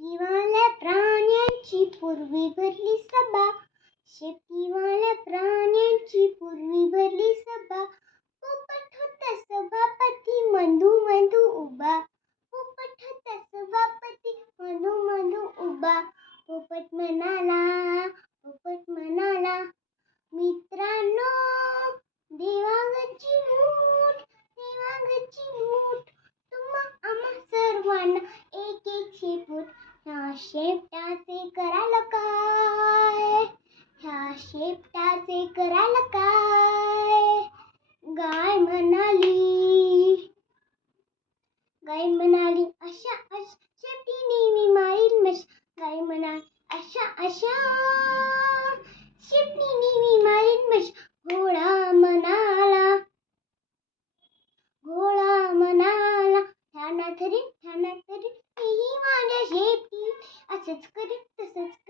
शेतीवाल्या प्राण्यांची पूर्वी भरली सभा. शेतीवाल्या प्राण्यांची शेपटाचे कराल काय? ह्या शेपटाचे कराल काय? गाय म्हणाली गाय म्हणाली अशा अशा शेपटीने मी मारील मश गाय म्हणाली अशा अशा शेपटीने मी मारील मश घोडा म्हणाला घोडा म्हणाला ह्या नाथरी あ、じゃあ作りってさ、作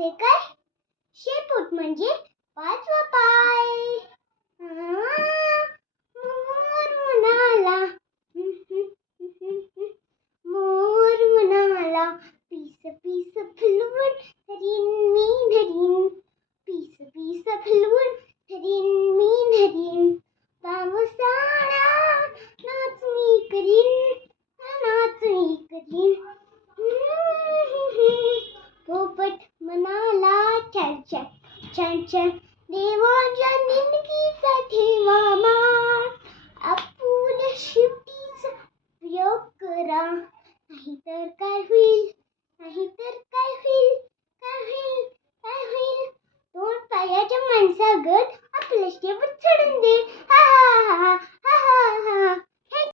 म्हणजे काय? शेपूट म्हणजे पाच छान छान देवाच्या निमकीचा ठेवा आपण आपुल्या प्रयोग उपयोग करा नाहीतर काय होईल नाहीतर काय होईल काय होईल काय होईल दोन पायाच्या माणसागत आपलं हा